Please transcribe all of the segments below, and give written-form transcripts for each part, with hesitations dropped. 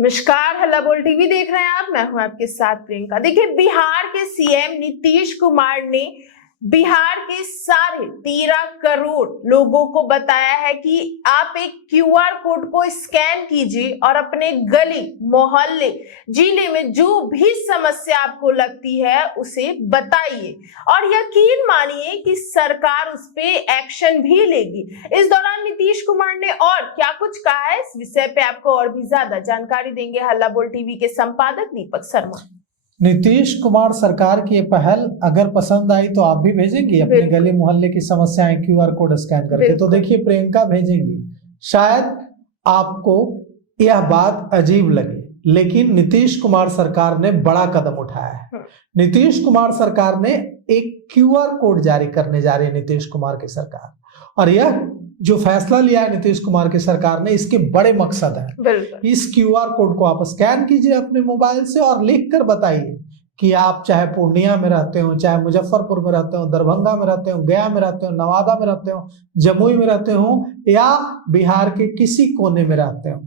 नमस्कार, हल्ला बोल टीवी देख रहे हैं आप। मैं हूं आपके साथ प्रियंका। देखिए, बिहार के सीएम नीतीश कुमार ने बिहार के साढ़े 13 करोड़ लोगों को बताया है कि आप एक क्यूआर कोड को स्कैन कीजिए और अपने गली, मोहल्ले, जिले में जो भी समस्या आपको लगती है उसे बताइए और यकीन मानिए कि सरकार उस पे एक्शन भी लेगी। इस दौरान नीतीश कुमार ने और क्या कुछ कहा है, इस विषय पे आपको और भी ज्यादा जानकारी देंगे हल्ला बोल टीवी के संपादक दीपक शर्मा। नीतीश कुमार सरकार की ये पहल अगर पसंद आई तो आप भी भेजेंगी अपने गली मोहल्ले की समस्याएं क्यूआर कोड स्कैन करके? तो देखिए, प्रियंका भेजेंगी। शायद आपको यह बात अजीब लगे, लेकिन नीतीश कुमार सरकार ने बड़ा कदम उठाया है। नीतीश कुमार सरकार ने एक क्यूआर कोड जारी करने जा रही है नीतीश कुमार की सरकार, और यह जो फैसला लिया है नीतीश कुमार की सरकार ने, इसके बड़े मकसद है। इस क्यूआर कोड को आप स्कैन कीजिए अपने मोबाइल से और लिखकर बताइए कि आप चाहे पूर्णिया में रहते हो, चाहे मुजफ्फरपुर में रहते हो, दरभंगा में रहते हो, गया में रहते हो, नवादा में रहते हो, जमुई में रहते हो या बिहार के किसी कोने में रहते हो,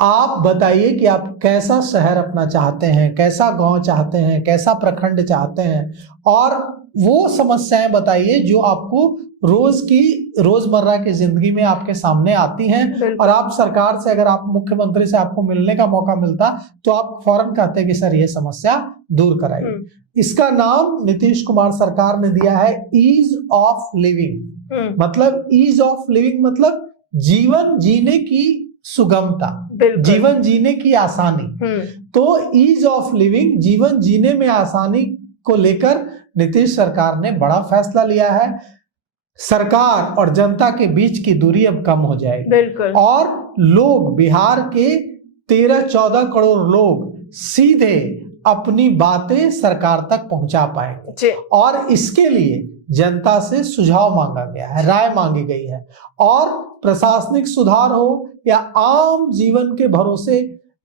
आप बताइए कि आप कैसा शहर अपना चाहते हैं, कैसा गांव चाहते हैं, कैसा प्रखंड चाहते हैं, और वो समस्याएं बताइए जो आपको रोजमर्रा की जिंदगी में आपके सामने आती हैं। और आप सरकार से, अगर आप मुख्यमंत्री से आपको मिलने का मौका मिलता तो आप फौरन कहते हैं कि सर ये समस्या दूर कराइए। इसका नाम नीतीश कुमार सरकार ने दिया है ईज ऑफ लिविंग। मतलब ईज ऑफ लिविंग मतलब जीवन जीने की सुगमता, जीवन जीने की आसानी। तो ईज ऑफ लिविंग, जीवन जीने में आसानी को लेकर नीतीश सरकार ने बड़ा फैसला लिया है। सरकार और जनता के बीच की दूरी अब कम हो जाएगी और लोग, बिहार के 13-14 करोड़ लोग सीधे अपनी बातें सरकार तक पहुंचा पाएंगे। और इसके लिए जनता से सुझाव मांगा गया है, राय मांगी गई है, और प्रशासनिक सुधार हो या आम जीवन के भरोसे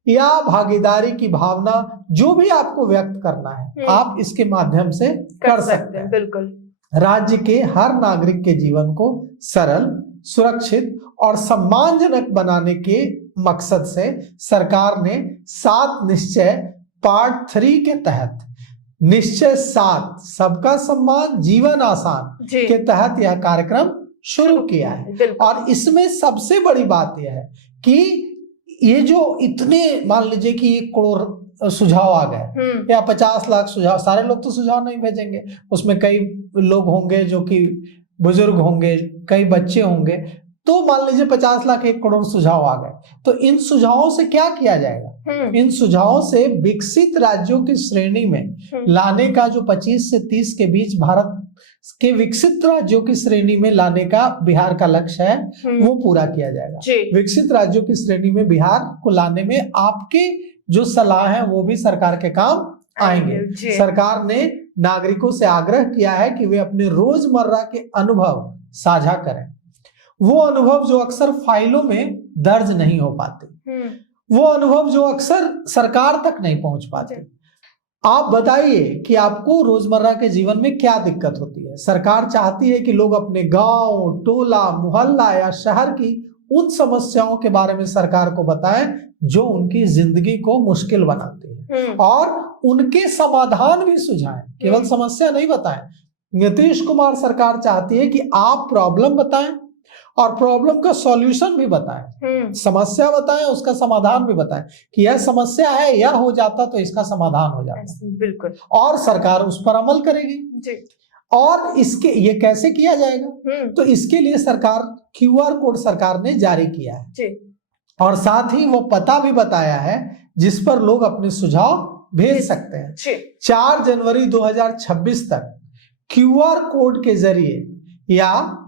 या भागीदारी की भावना, जो भी आपको व्यक्त करना है आप इसके माध्यम से कर सकते हैं। बिल्कुल। राज्य के हर नागरिक के जीवन को सरल, सुरक्षित और सम्मानजनक बनाने के मकसद से सरकार ने 7 निश्चय पार्ट 3 के तहत निश्चय 7 सबका सम्मान जीवन आसान के तहत यह कार्यक्रम शुरू किया है। और इसमें सबसे बड़ी बात यह है कि ये जो इतने, मान लीजिए कि 1 करोड़ सुझाव आ गए या 50 लाख सुझाव, सारे लोग तो सुझाव नहीं भेजेंगे, उसमें कई लोग होंगे जो कि बुजुर्ग होंगे, कई बच्चे होंगे, तो मान लीजिए 50 लाख 1 करोड़ सुझाव आ गए, तो इन सुझावों से क्या किया जाएगा? इन सुझावों से विकसित राज्यों की श्रेणी में लाने का, जो 25 से 30 के बीच भारत के विकसित राज्यों की श्रेणी में लाने का बिहार का लक्ष्य है, वो पूरा किया जाएगा। विकसित राज्यों की श्रेणी में बिहार को लाने में आपके जो सलाह है वो भी सरकार के काम आएंगे। सरकार ने नागरिकों से आग्रह किया है कि वे अपने रोजमर्रा के अनुभव साझा करें, वो अनुभव जो अक्सर फाइलों में दर्ज नहीं हो पाते, वो अनुभव जो अक्सर सरकार तक नहीं पहुंच पाते। आप बताइए कि आपको रोजमर्रा के जीवन में क्या दिक्कत होती है। सरकार चाहती है कि लोग अपने गांव, टोला, मोहल्ला या शहर की उन समस्याओं के बारे में सरकार को बताएं जो उनकी जिंदगी को मुश्किल बनाती है, और उनके समाधान भी सुझाएं, केवल समस्या नहीं बताएं। नीतीश कुमार सरकार चाहती है कि आप प्रॉब्लम बताएं और प्रॉब्लम का सॉल्यूशन भी बताएं, समस्या बताएं, उसका समाधान भी बताएं कि यह समस्या है, यह हो जाता तो इसका समाधान हो जाता। बिल्कुल। और सरकार उस पर अमल करेगी। और इसके ये कैसे किया जाएगा? तो इसके लिए सरकार क्यूआर कोड सरकार ने जारी किया है, और साथ ही वो पता भी बताया है जिस पर लोग अपने सुझाव भेज सकते हैं। 4 जनवरी 2026 तक क्यूआर कोड के जरिए या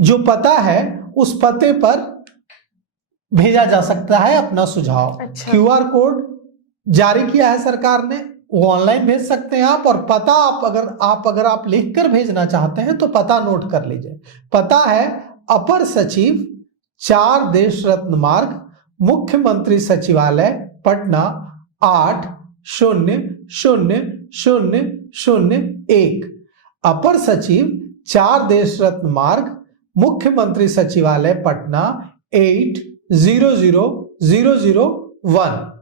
जो पता है उस पते पर भेजा जा सकता है अपना सुझाव। क्यूआर कोड जारी किया है सरकार ने, वो ऑनलाइन भेज सकते हैं आप। और पता अगर आप लिखकर भेजना चाहते हैं तो पता नोट कर लीजिए। पता है अपर सचिव 4 देश रत्न मार्ग, मुख्यमंत्री सचिवालय, पटना 8000001। अपर सचिव 4 देश रत्न मार्ग, मुख्यमंत्री सचिवालय, पटना 8000001। 1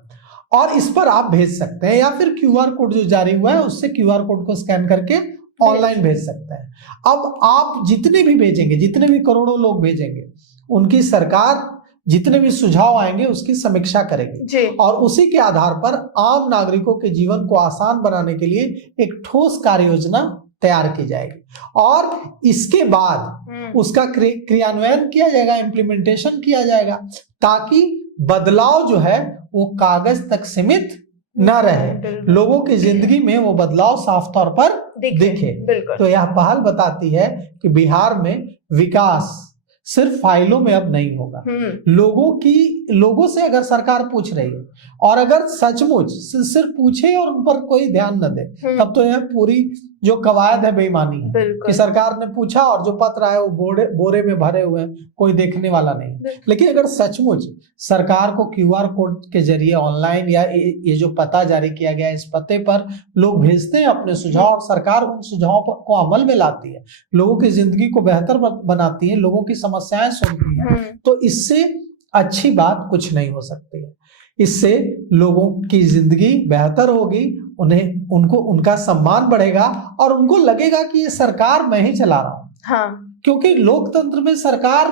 और इस पर आप भेज सकते हैं, या फिर QR कोड जो जारी हुआ है उससे QR कोड को स्कैन करके ऑनलाइन भेज सकते हैं। अब आप जितने भी भेजेंगे, जितने भी करोड़ों लोग भेजेंगे, उनकी सरकार जितने भी सुझाव आएंगे उसकी समीक्षा करेगी और उसी के आधार पर आम नागरिकों के जीवन को आसान बनाने के लिए एक ठोस कार्य योजना तैयार की जाएगी और इसके बाद उसका क्रियान्वयन किया जाएगा, इम्प्लीमेंटेशन किया जाएगा, ताकि बदलाव जो है वो कागज तक सीमित न रहे, लोगों की जिंदगी में वो बदलाव साफ तौर पर दिखे। तो यह पहल बताती है कि बिहार में विकास सिर्फ फाइलों में अब नहीं होगा। लोगों से अगर सरकार पूछ रही है और अगर सचमुच सिर्फ पूछे और उन पर कोई ध्यान न दे, तब तो यह पूरी जो कवायद है बेईमानी है कि सरकार ने पूछा और जो पत्र आए वो बोरे में भरे हुए हैं, कोई देखने वाला नहीं। लेकिन अगर सचमुच सरकार को QR कोड के जरिए ऑनलाइन या ये जो पता जारी किया गया है, इस पते पर लोग भेजते हैं अपने सुझाव और सरकार उन सुझावों को अमल में लाती है, लोगों की जिंदगी को बेहतर बनाती है, लोगों की समस्याएं सुनती है, तो इससे अच्छी बात कुछ नहीं हो सकती है। इससे लोगों की जिंदगी बेहतर होगी, उनका सम्मान बढ़ेगा और उनको लगेगा कि ये सरकार मैं ही चला रहा हूँ। हाँ। क्योंकि लोकतंत्र में सरकार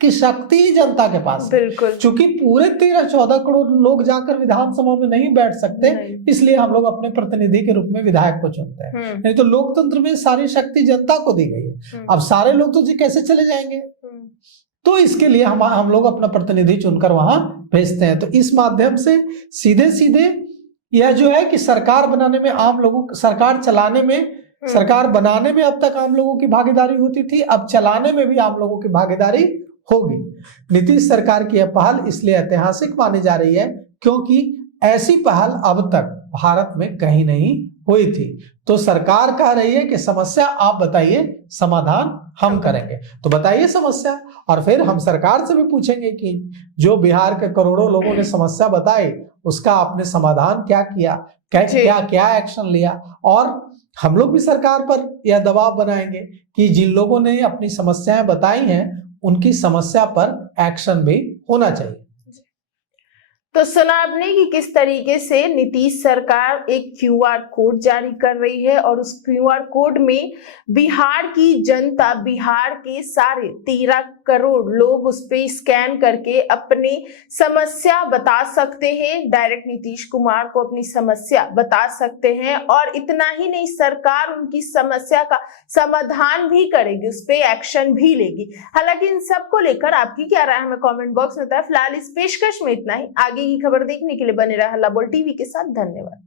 की शक्ति ही जनता के पास है। क्योंकि पूरे 13-14 करोड़ लोग जाकर विधानसभा में नहीं बैठ सकते, इसलिए हम लोग अपने प्रतिनिधि के रूप में विधायक को चुनते हैं। नहीं तो लोकतंत्र में सारी शक्ति जनता को दी गई है। अब सारे लोग तो जी कैसे चले जाएंगे, तो इसके लिए हम लोग अपना प्रतिनिधि चुनकर वहां भेजते हैं। तो इस माध्यम से सीधे सीधे यह जो है कि सरकार बनाने में आम लोगों, सरकार चलाने में, सरकार बनाने में अब तक आम लोगों की भागीदारी होती थी, अब चलाने में भी आम लोगों की भागीदारी होगी। नीतीश सरकार की यह पहल इसलिए ऐतिहासिक मानी जा रही है क्योंकि ऐसी पहल अब तक भारत में कहीं नहीं हुई थी। तो सरकार कह रही है कि समस्या आप बताइए, समाधान हम करेंगे। तो बताइए समस्या, और फिर हम सरकार से भी पूछेंगे कि जो बिहार के करोड़ों लोगों ने समस्या बताई उसका आपने समाधान क्या किया, क्या एक्शन लिया। और हम लोग भी सरकार पर यह दबाव बनाएंगे कि जिन लोगों ने अपनी समस्याएं बताई हैं उनकी समस्या पर एक्शन भी होना चाहिए। तो सुना आपने कि किस तरीके से नीतीश सरकार एक QR कोड जारी कर रही है और उस QR कोड में बिहार की जनता, बिहार के सारे 13 करोड़ लोग उस पे स्कैन करके अपनी समस्या बता सकते हैं, डायरेक्ट नीतीश कुमार को अपनी समस्या बता सकते हैं। और इतना ही नहीं, सरकार उनकी समस्या का समाधान भी करेगी, उस पे एक्शन भी लेगी। हालांकि इन सब को लेकर आपकी क्या राय हमें कमेंट बॉक्स में बताएं। फिलहाल इस पेशकश में इतना ही। आगे की खबर देखने के लिए बने रहे हल्ला बोल टीवी के साथ। धन्यवाद।